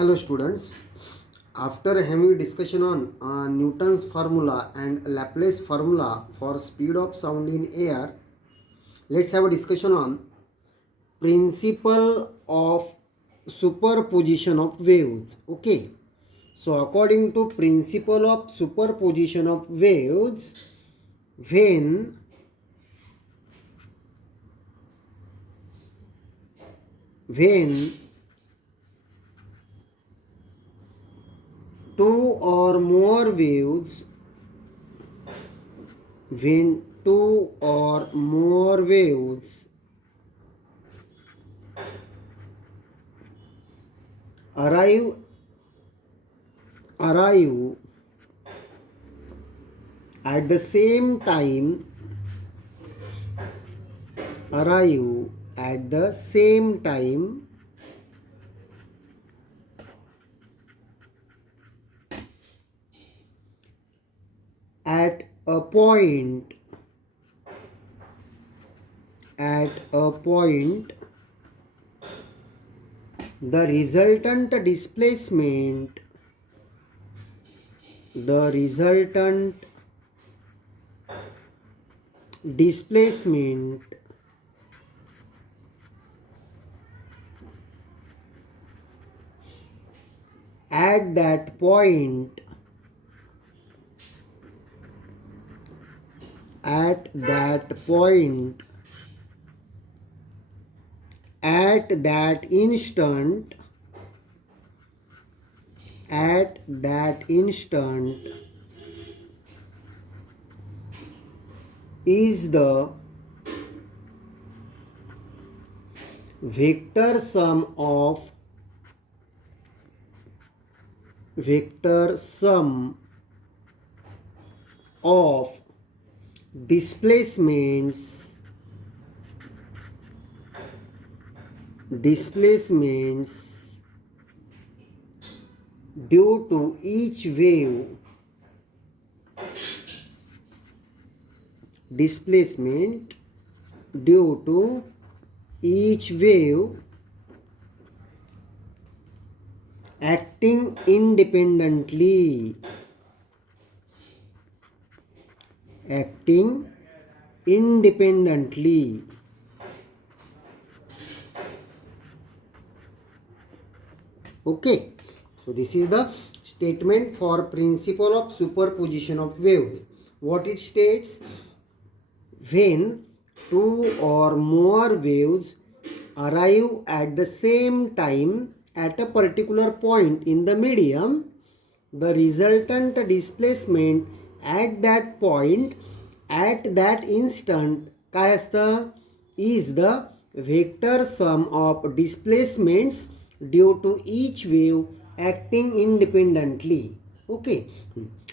Hello students, after having discussion on Newton's formula and Laplace formula for speed of sound in air, let's have a discussion on principle of superposition of waves. Okay, so according to principle of superposition of waves, when when two or more waves when two or more waves arrive at the same time arrive at the same time at a point the resultant displacement at that point at that instant is the vector sum of displacements due to each wave acting independently Okay, so this is the statement for principle of superposition of waves. What it states: when two or more waves arrive at the same time at a particular point in the medium, the resultant displacement at that point at that instant काय असतं is the vector sum of displacements due to each wave acting independently. Okay,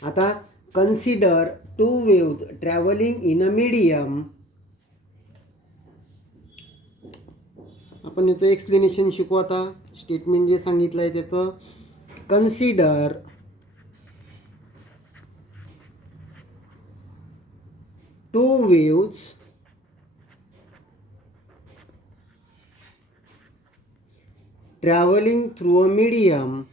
आता consider two waves traveling in a medium. आपण याचं एक्सप्लेनेशन शिकू. आता स्टेटमेंट जे सांगितलं आहे त्याचं consider two waves traveling through a medium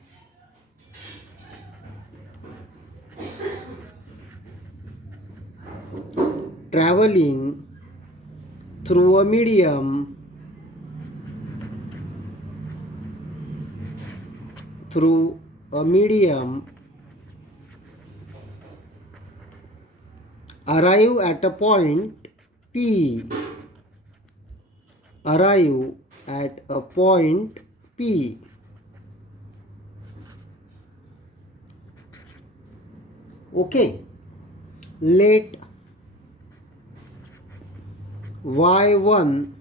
arrive at a point P. Okay, let y1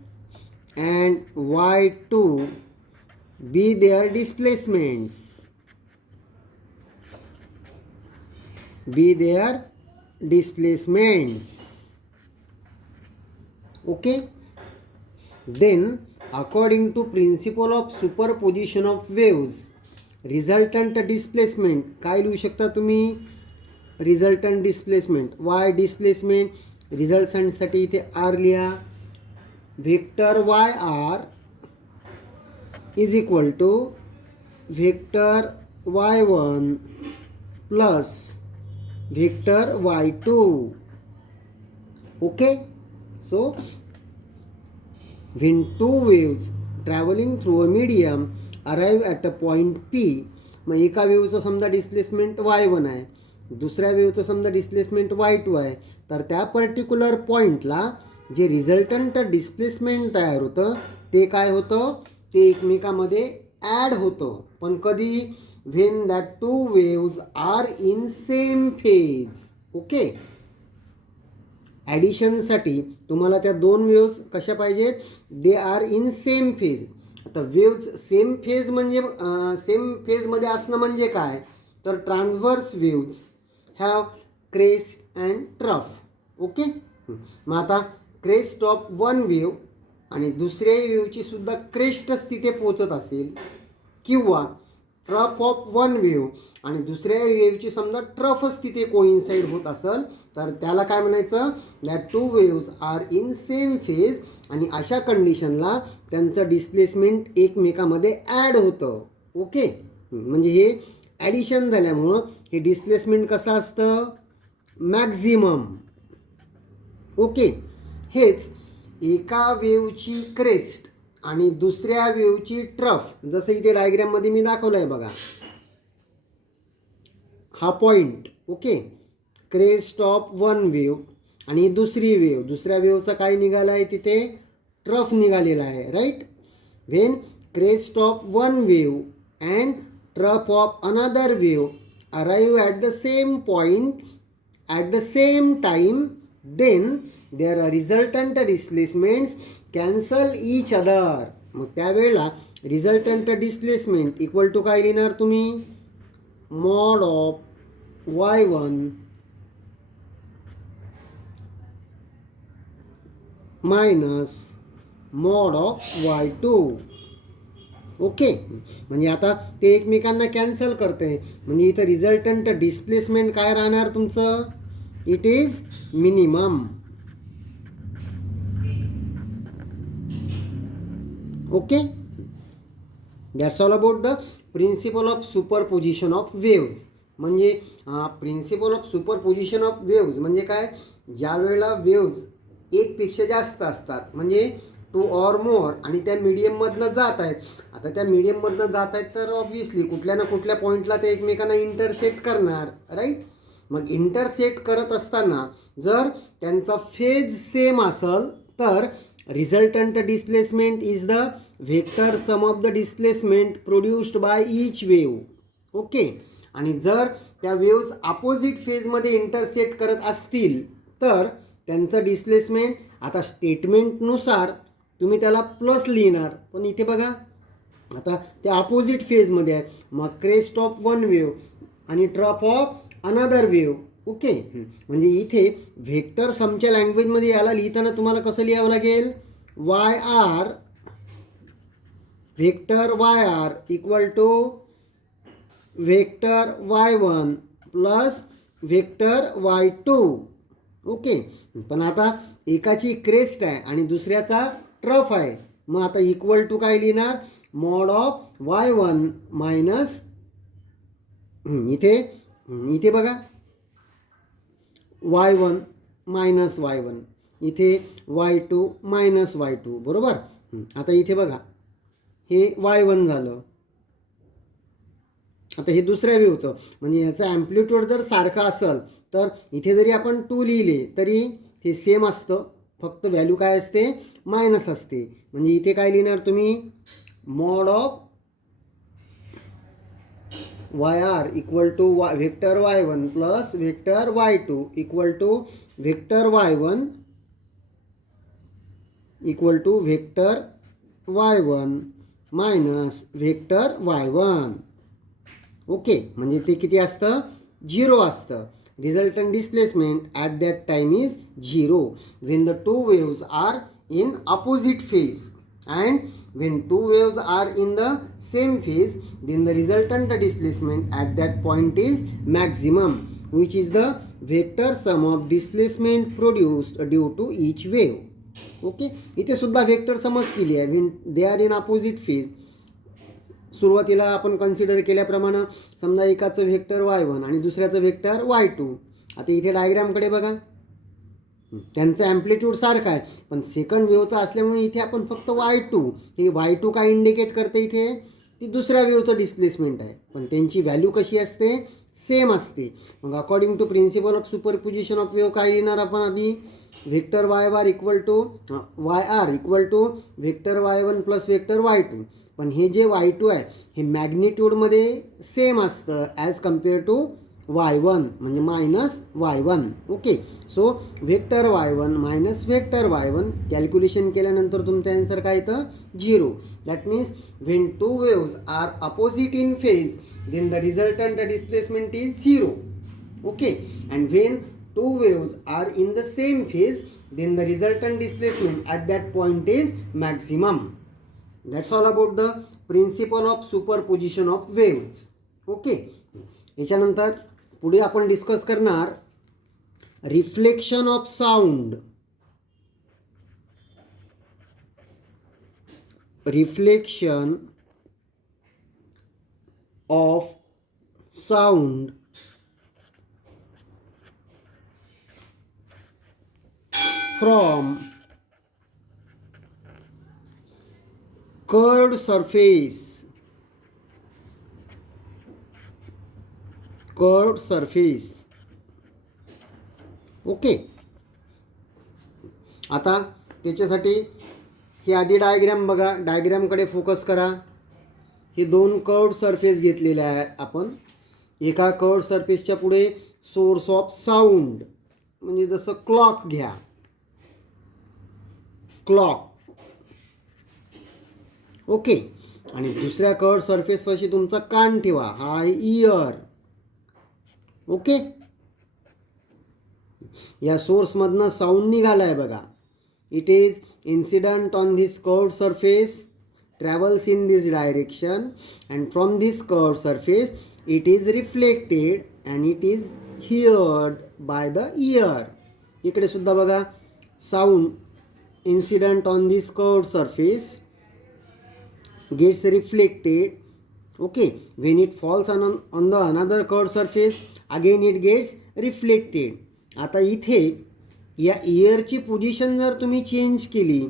and y2 be their displacements. Okay, then according to principle of superposition of waves, resultant displacement काय लिहू शकता तुम्ही? Resultant displacement y displacement रिझल्टंटसाठी इथे r लिहा. Vector yr is equal to vector y1 plus vector y2. Okay, so when two waves traveling through a medium arrive at a point P, मग एका वेव्हचं समजा डिस्प्लेसमेंट y1 आहे, दुसऱ्या वेव्हचं समजा डिस्प्लेसमेंट y2 आहे, तर त्या पर्टिक्युलर पॉईंटला जे रिझल्टंट डिस्प्लेसमेंट तयार होतं ते काय होतं, ते एकमेकामध्ये ॲड होतं. पण कधी, when that two waves are in same phase. Okay, ॲडिशनसाठी तुम्हाला त्या दोन वेव्ज कशा पाहिजेत, they are in same phase. आता वेव्ज सेम फेज म्हणजे सेम फेजमध्ये असणं म्हणजे काय, तर transverse waves have crest and trough. Okay, मग आता क्रेस्ट ऑफ वन वेव आणि दुसऱ्या वेव्हची सुद्धा क्रेस्टच तिथे पोचत असेल, किंवा ट्रफ ऑफ वन वेव आणि दुसऱ्या वेव्हची समजा ट्रफच तिथे कोइन्साइड होत असेल, तर त्याला काय म्हणायचं, that two waves are in same phase. आणि अशा कंडिशनला त्यांचं डिस्प्लेसमेंट एकमेकामध्ये ॲड होतं. ओके, म्हणजे हे ॲडिशन झाल्यामुळं हे डिस्प्लेसमेंट कसं असतं, मॅक्झिमम. ओके, हेच एका वेव्हची क्रेस्ट आणि दुसऱ्या वेव्हची ट्रफ, जसं इथे डायग्राममध्ये मी दाखवलं आहे बघा, हा point. Okay, crest of one wave आणि दुसरी वेव, दुसऱ्या वेव्हचं काय निघालं आहे, तिथे ट्रफ निघालेला आहे. Right, when crest of one wave and trough of another wave arrive at the same point at the same time, then their resultant displacements cancel each other. मग त्यावेळेला रिझल्टंट डिस्प्लेसमेंट इक्वल टू काय लिहिणार तुम्ही, mod of y1 minus mod of y2. Okay, म्हणजे आता ते एकमेकांना कॅन्सल करते, म्हणजे इथं रिझल्टंट डिस्प्लेसमेंट काय राहणार तुमचं, it is minimum. Okay, that's all about the principle of superposition of waves. म्हणजे principle of superposition of waves म्हणजे काय, ज्या वेळेला वेव्ज एकपेक्षा जास्त असतात, म्हणजे टू ऑर मोर, आणि त्या मीडियममधनं जात आहेत. आता त्या मीडियममधनं जात आहेत तर ऑब्व्हियसली कुठल्या ना कुठल्या पॉईंटला ते एकमेकांना इंटरसेक्ट करणार. राईट, मग इंटरसेक्ट करत असताना जर त्यांचा फेज सेम असेल तर resultant displacement is the vector sum of the displacement produced by each wave. Okay, आणि जर त्या वेव्ज अपोजिट फेजमध्ये इंटरसेक्ट करत असतील तर त्यांचं डिस्प्लेसमेंट, आता स्टेटमेंटनुसार तुम्ही त्याला प्लस लिहिणार, पण इथे बघा आता ते अपोजिट फेजमध्ये आहेत, मग क्रेस्ट ऑफ वन वेव आणि trough of another wave. Okay, म्हणजे इथे व्हेक्टर समच्या लँग्वेजमध्ये याला लिहिताना तुम्हाला कसं लिहावं लागेल, Y R, vector Y are equal to vector y1 plus vector y2. Okay, पण आता एकाची क्रेस्ट आहे आणि दुसऱ्याचा ट्रफ आहे, मग आता इक्वल टू काय लिहिणार, मॉड ऑफ y1 मायनस, इथे बघा y1 मायनस y1, इथे y2 मायनस y2. बरोबर, आता इथे बघा हे y1 झालं. आता हे दुसऱ्या वेव्हचं, म्हणजे याचा ॲम्प्लिट्यूड जर सारखा असेल तर इथे जरी आपण 2 लिहिले तरी ते सेम असतं, फक्त व्हॅल्यू काय असते, मायनस असते. म्हणजे इथे काय लिहिणार तुम्ही, mod of y are equal to vector y1 plus vector y2 equal to vector y1 equal to vector y1 minus vector y1. Okay, म्हणजे ते किती असतं, 0 असतं. Resultant displacement at that time is 0 when the two waves are in opposite phase, and when two waves are in the same phase, then the resultant displacement at that point is maximum, which is the vector sum of displacement produced due to each wave. Okay, इथे सुद्धा vector समच केली आहे, when they are in opposite phase. सुरुवातीला आपण कन्सिडर केल्याप्रमाणे समजा एकाचं व्हेक्टर y1 आणि दुसऱ्याचं व्हेक्टर y2. आता इथे डायग्रामकडे बघा, त्यांचा ॲम्प्लिट्यूड सारखा आहे, पण सेकंड वेव्हचा असल्यामुळे इथे आपण फक्त y2, हे y2 काय इंडिकेट करते इथे, ती दुसऱ्या वेव्हचं डिस्प्लेसमेंट आहे, पण त्यांची व्हॅल्यू कशी असते, सेम असते. मग according to principle of superposition of wave काय लिहिणार आपण आधी, vector Y are equal to vector y1 plus vector y2. पण हे जे y2 आहे हे मॅग्निट्यूडमध्ये सेम असतं ॲज कम्पेअर टू y1 म्हणजे minus y1. Okay, so vector y1 minus vector y1 calculation केल्यानंतर तुमचं आन्सर काय येतं, 0. That means when two waves are opposite in phase then the resultant displacement is 0. Okay, and when two waves are in the same phase then the resultant displacement at that point is maximum. That's all about the principle of superposition of waves. Okay, याच्यानंतर पुढे आपण डिस्कस करणार reflection of sound. Reflection of sound from curved surface. Okay, आता त्याच्यासाठी ही आधी डायग्राम बघा, डायग्रामकडे फोकस करा. हे दोन कर्व्ड सरफेस घेतलेले आहे आपण. एका कर्व्ड सरफेसच्या पुढे सोर्स ऑफ साऊंड म्हणजे जसं क्लॉक घ्या, क्लॉक. ओके, आणि दुसऱ्या कर्व्ड सरफेसपाशी तुमचा कान ठेवा, हा आहे इयर. ओके, या सोर्समधनं साऊंड निघाला आहे बघा. It is incident on this curved surface, travels in this direction, and from this curved surface it is reflected and it is heard by the ear. इकडे सुद्धा बघा, sound incident on this curved surface gets reflected. Okay, when it falls on the another curved surface again it gets reflected. आता इथे या इयरची पोझिशन जर तुम्ही चेंज केली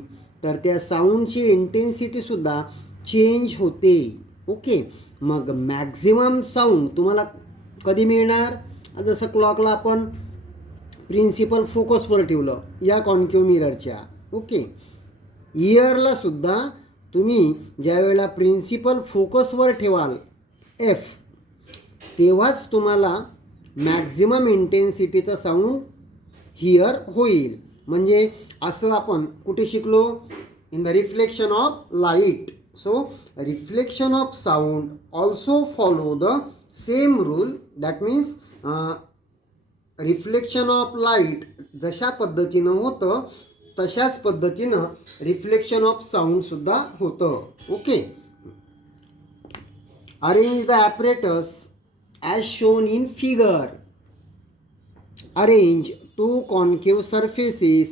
तर त्या साऊंडची इंटेन्सिटीसुद्धा चेंज होते. ओके, मग मॅक्झिमम साऊंड तुम्हाला कधी मिळणार, जसं क्लॉकला आपण प्रिन्सिपल फोकसवर ठेवलं या कॉन्केव्ह मिररच्या. ओके, इयरला सुद्धा तुम्ही ज्यावेळेला प्रिन्सिपल फोकसवर ठेवाल एफ, तेव्हाच तुम्हाला मॅक्झिमम इंटेन्सिटीचा साऊंड हिअर होईल. म्हणजे असं आपण कुठे शिकलो, in the reflection of light. So reflection of sound also follow the same rule. That means reflection of light जशा पद्धतीनं होतं तशाच पद्धतीनं रिफ्लेक्शन ऑफ साऊंडसुद्धा होतं. Okay, arrange the apparatus as shown in figure. Arrange two concave surfaces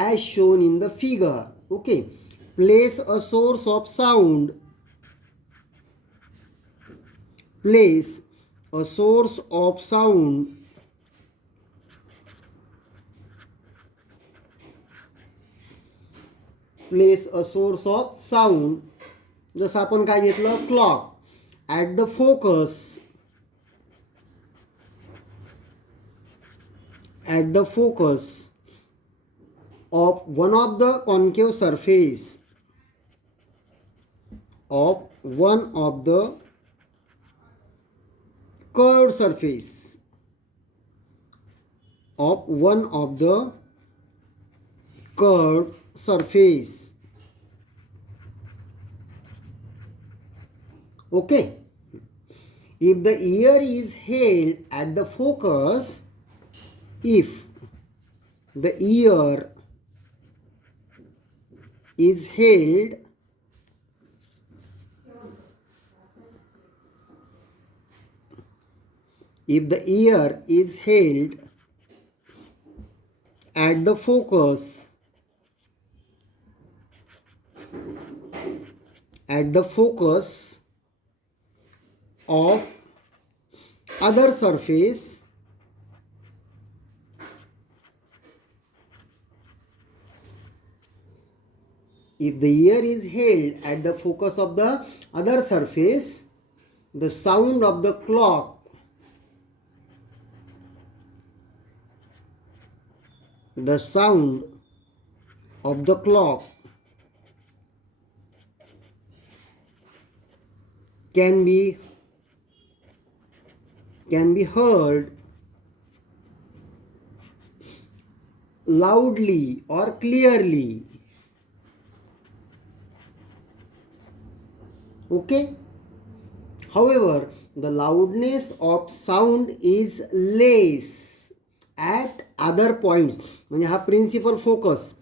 as shown in the figure. Okay, place a source of sound. Place a source of sound जसं आपण काय घेतलं, clock. At the focus of one of the concave surface of one of the curved surface of one of the curved surface. Okay, if the ear is held at the focus, if the ear is held at the focus of other surface if the ear is held at the focus of the other surface, the sound of the clock can be heard loudly or clearly. Okay. However, the loudness of sound is less at other points. म्हणजे हा principal focus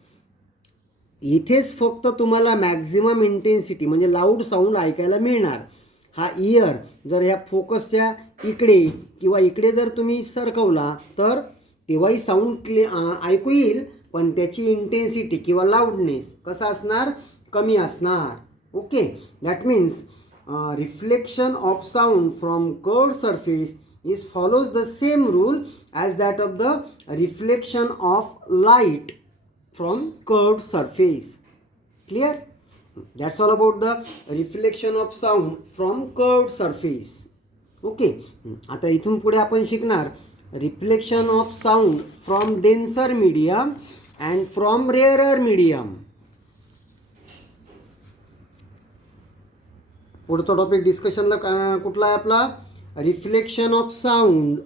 इथेच फक्त तुम्हाला maximum intensity म्हणजे loud sound ऐकायला मिळणार. हा इयर जर ह्या फोकसच्या इकडे किंवा इकडे जर तुम्ही सरकवला तर तेव्हाही साऊंड ऐकू येईल, पण त्याची इंटेन्सिटी किंवा लाऊडनेस कसा असणार, कमी असणार. Okay, that means reflection of sound from curved surface is follows the same rule as that of the reflection of light from curved surface. Clear? That's all about the reflection of sound from curved surface. Okay, आता इथून पुढे आपण शिकणार reflection of sound from denser medium and from rarer medium. पुढचा टॉपिक डिस्कशनला कुठला आहे आपला, reflection of sound.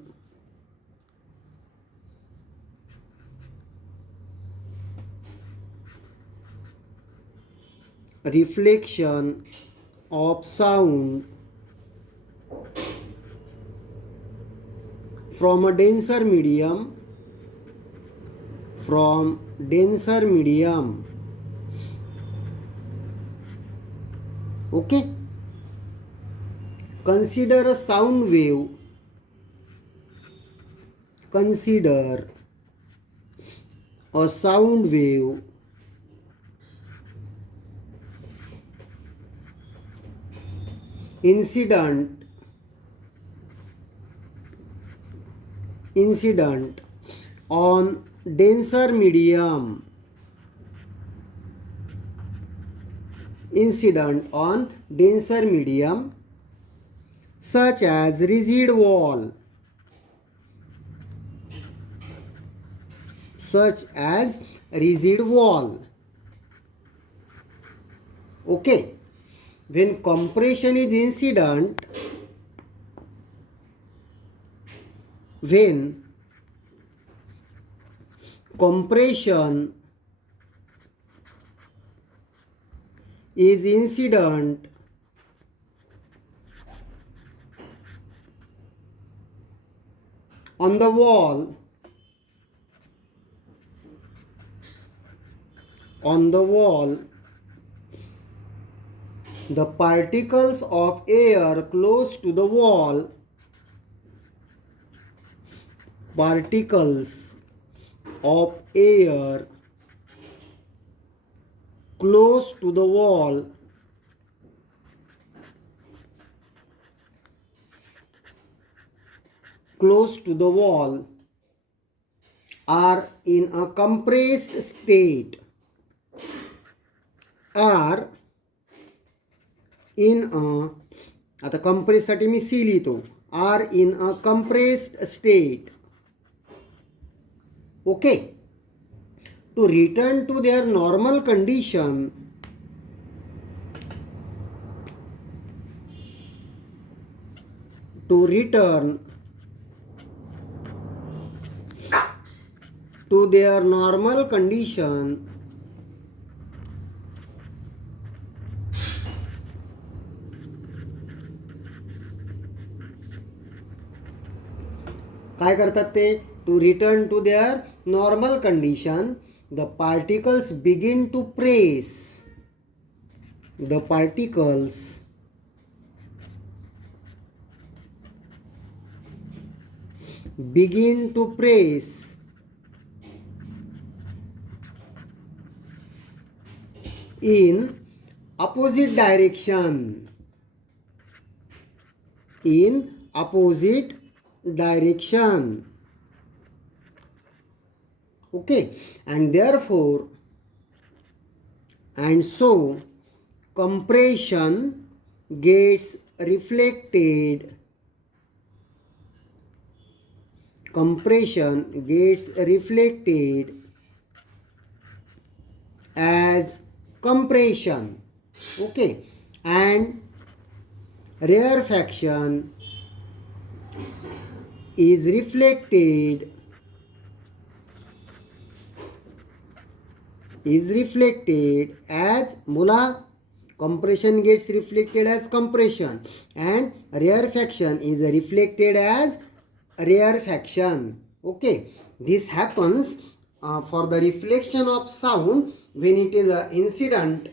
Reflection of sound from a denser medium. Okay, consider a sound wave incident on denser medium such as rigid wall. Okay, when compression is incident, on the wall, the particles of air close to the wall are in a compressed state. आता compress साठी मी C लिहितो. are in a compressed state. Okay, to return to their normal condition, काय करतात ते, to return to their normal condition, the particles begin to press in opposite direction. in opposite direction. Okay, and therefore, and so compression gets reflected as compression. Okay, and rarefaction is reflected as बोला, compression gets reflected as compression and rarefaction is reflected as rarefaction. Okay, this happens for the reflection of sound when it is incident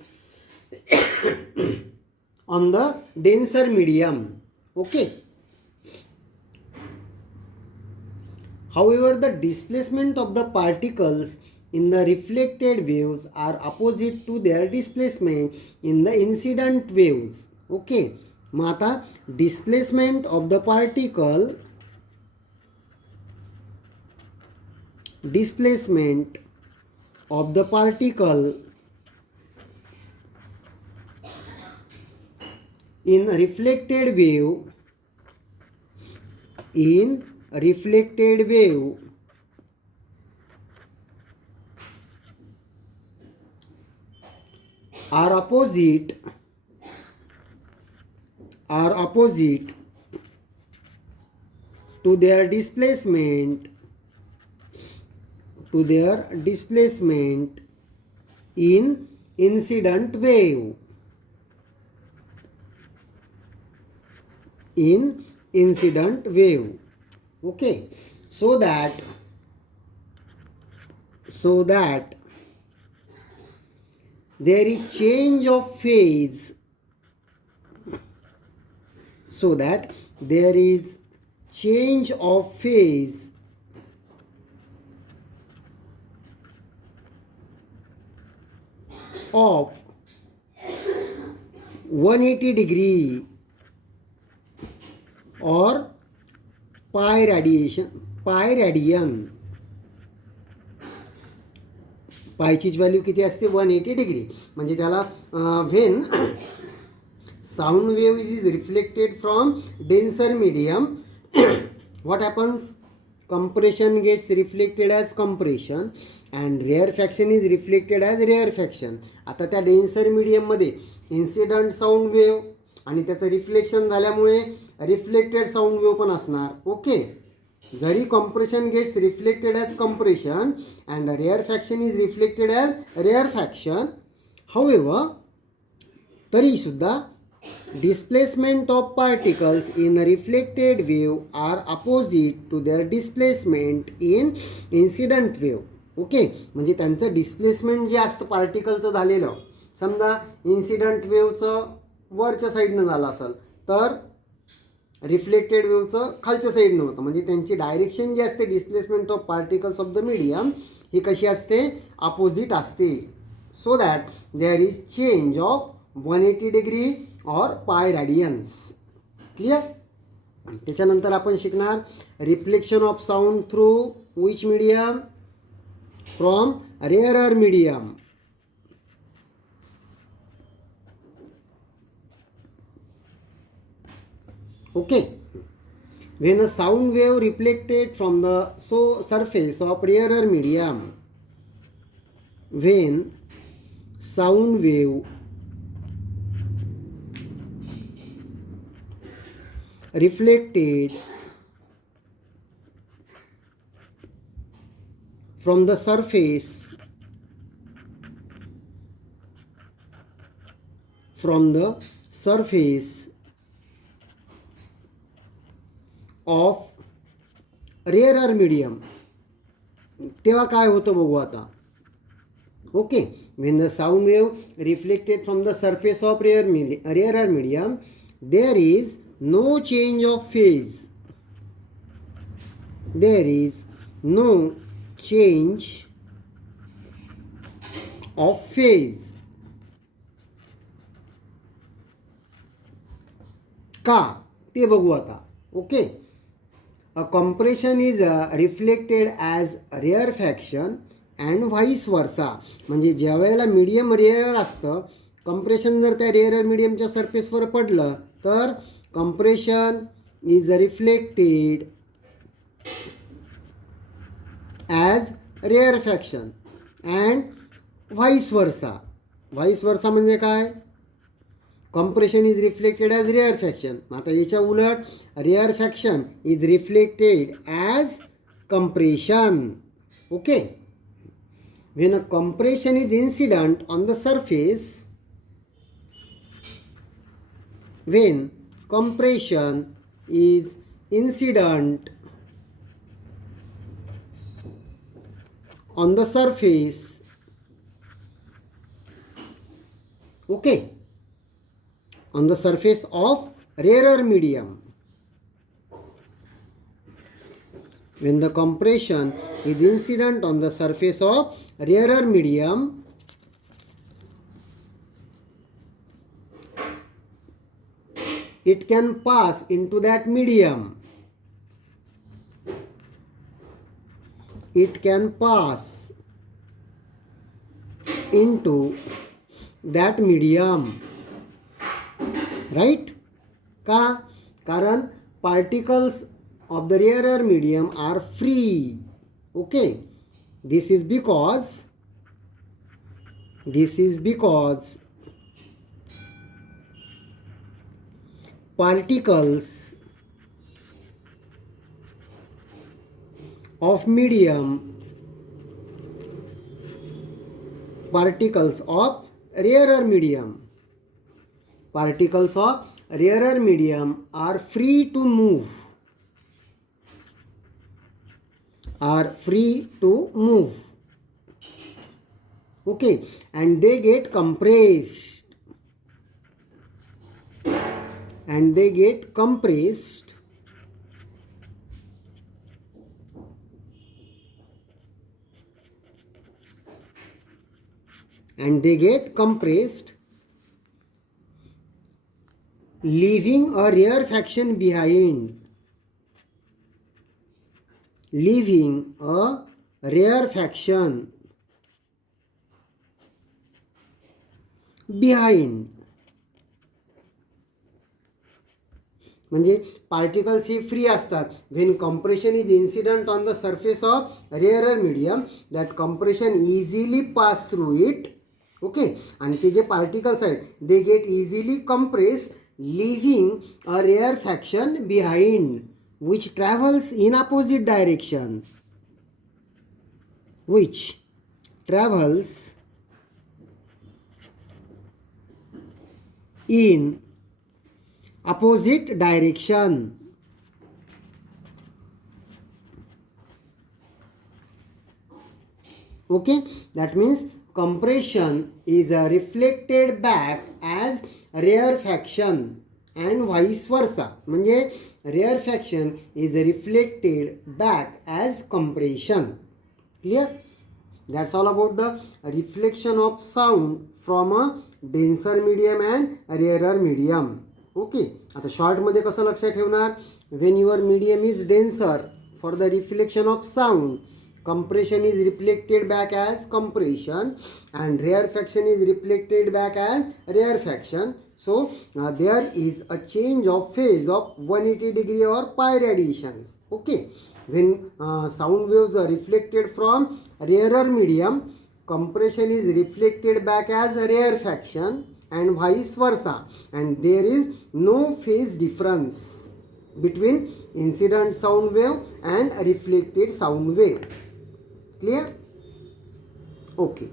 on the denser medium. Okay, however, the displacement of the particles in the reflected waves are opposite to their displacement in the incident waves. Okay, मग आता displacement of the particle in reflected wave are opposite to their displacement in incident wave. Okay, so that there is change of phase, of 180 degree or pi radian. पायचीच value किती असते 180 degree. म्हणजे त्याला when sound wave is reflected from denser medium, what happens, compression gets reflected as compression and rarefaction is reflected as rarefaction. आता त्या डेन्सर मीडियममध्ये incident sound wave आणि त्याचं रिफ्लेक्शन झाल्यामुळे रिफ्लेक्टेड साऊंड वेव्ह पण असणार. ओके, जरी compression gets reflected as compression and rarefaction is reflected as rarefaction, however, तरी सुद्धा displacement of particles in a reflected wave are opposite to their displacement in incident wave. Okay, म्हणजे त्यांचं डिस्प्लेसमेंट जे असतं पार्टिकलचं झालेलं, समजा इन्सिडंट वेव्हचं वरच्या साईडनं झालं असेल तर रिफ्लेक्टेड वेव्हचं खालच्या साईडनं होतं. म्हणजे त्यांची डायरेक्शन जी असते displacement of particles of the medium ही कशी असते, अपोजिट असते. So that there is change of 180 degree or pi radians. Clear. त्याच्यानंतर आपण शिकणार reflection of sound through which medium, from rarer medium. Okay, when a sound wave reflected from the surface of rarer medium, when sound wave reflected from the surface of rarer medium, तेव्हा काय होतं बघू आता. Okay, when the sound wave reflected from the surface of rarer medium there is no change of phase, there is no change of phase. का, ते बघू आता. Okay. A compression is reflected as rarefaction and vice versa. म्हणजे ज्या वेळेला medium rare असतं, कम्प्रेशन जर त्या रेअर मीडियमच्या सरफेसवर पडलं तर compression is reflected as rarefaction and vice versa. Vice versa म्हणजे काय? Compression is reflected as rarefaction. आता याच्या उलट rarefaction is reflected as compression. Okay. when a compression is incident on the surface, when compression is incident on the surface, okay, on the surface of rarer medium, when the compression is incident on the surface of rarer medium, it can pass into that medium. It can pass into that medium. Right? का? कारण particles of the rarer medium are free. Okay. This is because particles of medium, particles of rarer medium are free to move. Okay, and they get compressed. And they get compressed leaving a rarefaction behind. Leaving a rarefaction behind. म्हणजे पार्टिकल्स ही फ्री असतात. When compression is incident on the surface of rarer medium, that compression easily pass through it. Okay. आणि ते जे पार्टिकल्स आहेत they get easily compress living a rare faction behind which travels in opposite direction. Which travels in opposite direction. Okay, that means compression is reflected back as rarefaction and vice versa. म्हणजे rarefaction is reflected back as compression. Clear? That's all about the reflection of sound from a denser medium and rarer medium. Okay. आता शॉर्ट मध्ये कसं लक्षात ठेवणार? When your medium is denser, for the reflection of sound, compression is reflected back as compression and rarefaction is reflected back as rarefaction. So there is a change of phase of 180 degree or pi radiations. Okay. When sound waves are reflected from rarer medium, compression is reflected back as rarefaction and vice versa, and there is no phase difference between incident sound wave and reflected sound wave. Clear? Okay.